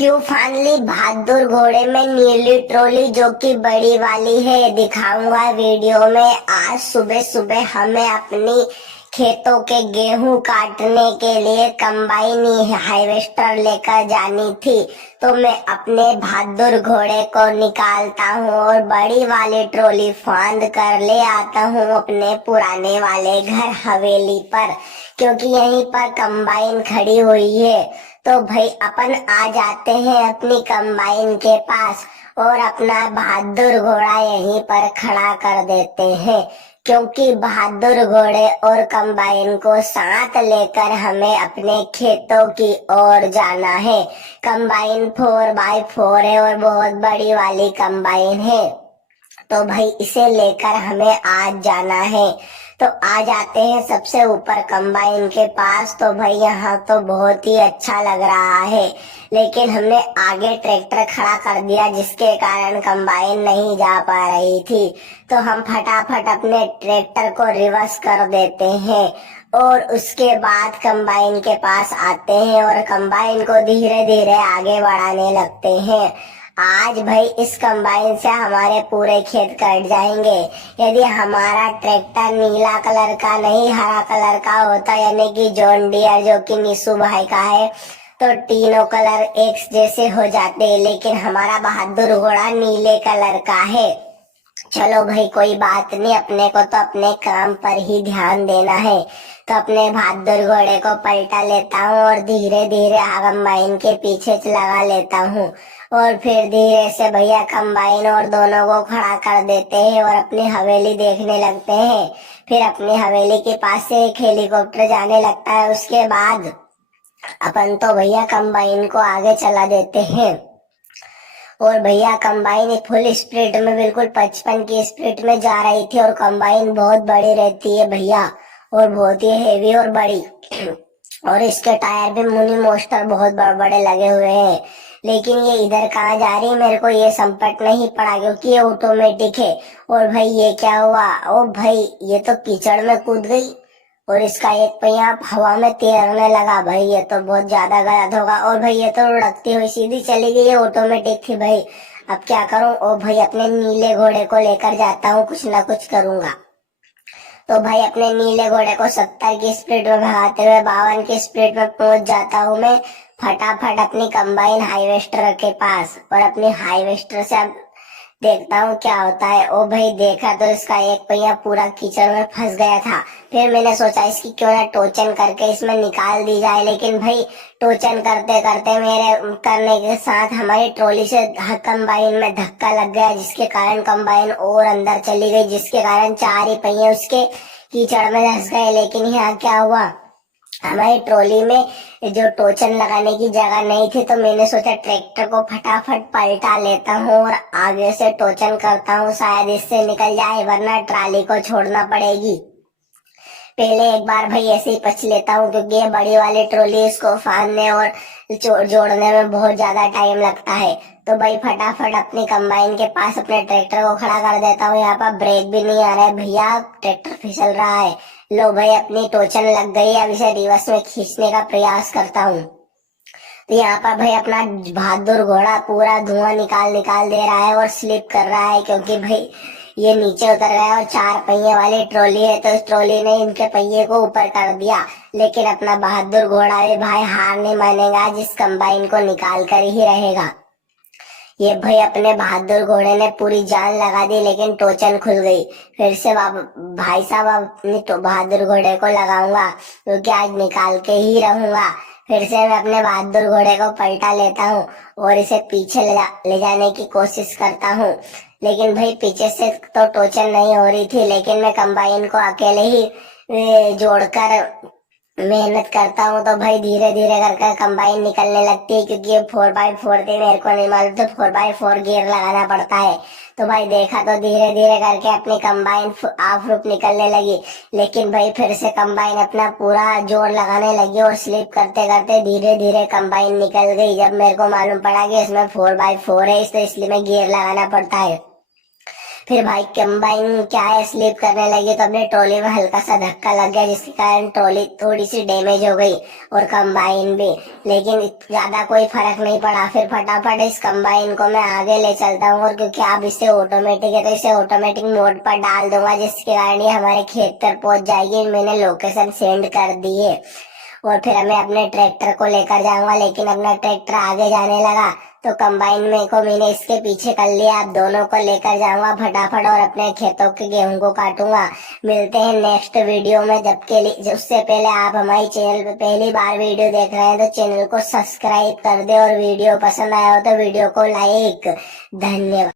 क्यों फाइनली बहादुर घोड़े में नीली ट्रॉली जो कि बड़ी वाली है, दिखाऊंगा वीडियो में। आज सुबह सुबह हमें अपनी खेतों के गेहूं काटने के लिए कंबाइन हार्वेस्टर लेकर जानी थी, तो मैं अपने बहादुर घोड़े को निकालता हूँ और बड़ी वाली ट्रॉली फांद कर ले आता हूँ अपने पुराने वाले घर हवेली पर, क्योंकि यहीं पर कंबाइन खड़ी हुई है। तो भाई अपन आ जाते हैं अपनी कंबाइन के पास और अपना बहादुर घोड़ा यहीं पर खड़ा कर देते हैं, क्योंकि बहादुर घोड़े और कंबाइन को साथ लेकर हमें अपने खेतों की ओर जाना है। कंबाइन 4x4 है और बहुत बड़ी वाली कंबाइन है, तो भाई इसे लेकर हमें आज जाना है। तो आ जाते हैं सबसे ऊपर कंबाइन के पास। तो भाई यहाँ तो बहुत ही अच्छा लग रहा है, लेकिन हमने आगे ट्रैक्टर खड़ा कर दिया जिसके कारण कंबाइन नहीं जा पा रही थी। तो हम फटाफट अपने ट्रैक्टर को रिवर्स कर देते हैं और उसके बाद कंबाइन के पास आते हैं और कंबाइन को धीरे धीरे आगे बढ़ाने लगते हैं। आज भाई इस कंबाइन से हमारे पूरे खेत कट जाएंगे। यदि हमारा ट्रैक्टर नीला कलर का नहीं हरा कलर का होता, यानी कि जॉन डियर जो कि निशु भाई का है, तो तीनों कलर एक जैसे हो जाते, लेकिन हमारा बहादुर घोड़ा नीले कलर का है। चलो भाई कोई बात नहीं, अपने को तो अपने काम पर ही ध्यान देना है। तो अपने बहादुर घोड़े को पलटा लेता हूँ और धीरे धीरे कंबाइन के पीछे लगा लेता हूँ और फिर धीरे से भैया कंबाइन और दोनों को खड़ा कर देते हैं और अपनी हवेली देखने लगते हैं। फिर अपनी हवेली के पास से एक हेलीकॉप्टर जाने लगता है। उसके बाद अपन तो भैया कंबाइन को आगे चला देते हैं और भैया कंबाइन फुल स्पीड में, बिल्कुल 55 की स्पीड में जा रही थी। और कंबाइन बहुत बड़ी रहती है भैया और बहुत ही हेवी और बड़ी और इसके टायर भी मुनी मोस्टर बहुत बड़े बड़े लगे हुए हैं। लेकिन ये इधर कहाँ जा रही है मेरे को ये संपट नहीं पड़ा, क्योंकि ये ऑटोमेटिक है। और भाई ये क्या हुआ? ओ भाई ये तो कीचड़ में कूद गई और इसका एक पहिया हवा में तैरने लगा। भाई ये तो बहुत ज्यादा गलत होगा। और भाई ये तो लुढ़कती हुई सीधी चली गई, ये ऑटोमेटिक थी भाई। अब क्या करूं? ओ भाई अपने नीले घोड़े को लेकर जाता हूँ, कुछ ना कुछ करूंगा। तो भाई अपने नीले घोड़े को 70 की स्पीड में भगाते हुए 52 की स्पीड में पहुंच जाता हूँ मैं फटाफट अपनी कंबाइन हार्वेस्टर के पास। और अपनी हार्वेस्टर से अब देखता हूँ क्या होता है। ओ भाई देखा तो इसका एक पहिया पूरा कीचड़ में फंस गया था। फिर मैंने सोचा इसकी क्यों ना टोचन करके इसमें निकाल दी जाए, लेकिन भाई टोचन करते करते मेरे करने के साथ हमारी ट्रॉली से कंबाइन में धक्का लग गया, जिसके कारण कंबाइन और अंदर चली गई, जिसके कारण 4 ही पहिए उसके कीचड़ में धंस गए। लेकिन यहाँ क्या हुआ, हमारी ट्रॉली में जो टोचन लगाने की जगह नहीं थी, तो मैंने सोचा ट्रैक्टर को फटाफट पलटा लेता हूँ और आगे से टोचन करता हूँ, शायद इससे निकल जाए, वरना ट्राली को छोड़ना पड़ेगी। पहले एक बार भाई ऐसे ही पछ लेता हूँ, क्योंकि ये बड़ी वाली ट्रॉली इसको फाड़ने और जोड़ने में बहुत ज्यादा टाइम लगता है। तो भाई फटाफट अपनी कंबाइन के पास अपने ट्रैक्टर को खड़ा कर देता हूँ। यहाँ पर ब्रेक भी नहीं आ रहा है भैया, ट्रैक्टर फिसल रहा है। लो भाई अपनी टोचन लग गई, अब इसे रिवर्स में खींचने का प्रयास करता हूँ। तो यहाँ पर भाई अपना बहादुर घोड़ा पूरा धुआं निकाल निकाल दे रहा है और स्लिप कर रहा है, क्योंकि भाई ये नीचे उतर गया और 4 पहिए वाली ट्रॉली है, तो इस ट्रॉली ने इनके पहिए को ऊपर कर दिया। लेकिन अपना बहादुर घोड़ा भी भाई हार नहीं मानेगा, जिस कंबाइन को निकाल कर ही रहेगा। ये भाई अपने बहादुर घोड़े ने पूरी जान लगा दी, लेकिन टोचन खुल गई। फिर से भाई साहब अपनी तो बहादुर घोड़े को लगाऊंगा, क्योंकि आज निकाल के ही रहूंगा। फिर से मैं अपने बहादुर घोड़े को पलटा लेता हूँ और इसे पीछे ले जाने की कोशिश करता हूँ। लेकिन भाई पीछे से तो टोचन नहीं हो रही थी, लेकिन मैं कंबाइन को अकेले ही जोड़कर मेहनत करता हूँ। तो भाई धीरे धीरे करके कंबाइन निकलने लगती है, क्योंकि ये 4x4 थी, मेरे को नहीं मालूम, तो 4x4 गियर लगाना पड़ता है। तो भाई देखा तो धीरे धीरे करके अपनी कंबाइन ऑफ रूप निकलने लगी। लेकिन भाई फिर से कंबाइन अपना पूरा जोर लगाने लगी और स्लिप करते करते धीरे धीरे कंबाइन निकल गई। जब मेरे को मालूम पड़ा कि इसमें 4x4 है, इसलिए मैं गियर लगाना पड़ता है। फिर भाई कंबाइन क्या है स्लिप करने लगी तो अपने ट्रॉली में हल्का सा धक्का लग गया, जिसके कारण ट्रॉली थोड़ी सी डैमेज हो गई और कंबाइन भी, लेकिन ज्यादा कोई फर्क नहीं पड़ा। फिर फटाफट इस कंबाइन को मैं आगे ले चलता हूँ, और क्योंकि अब इसे ऑटोमेटिक है तो इसे ऑटोमेटिक मोड पर डाल दूंगा, जिसके कारण ये हमारे खेत तक पहुंच जाएगी। मैंने लोकेशन सेंड कर दी है और फिर मैं अपने ट्रैक्टर को लेकर जाऊंगा, लेकिन अपना ट्रैक्टर आगे जाने लगा तो कंबाइन में को मैंने इसके पीछे कर लिया। अब दोनों को लेकर जाऊंगा फटाफट और अपने खेतों के गेहूं को काटूंगा। मिलते हैं नेक्स्ट वीडियो में, जबकि उससे पहले आप हमारे चैनल पे पहली बार वीडियो देख रहे हैं तो चैनल को सब्सक्राइब कर दे, और वीडियो पसंद आया हो तो वीडियो को लाइक। धन्यवाद।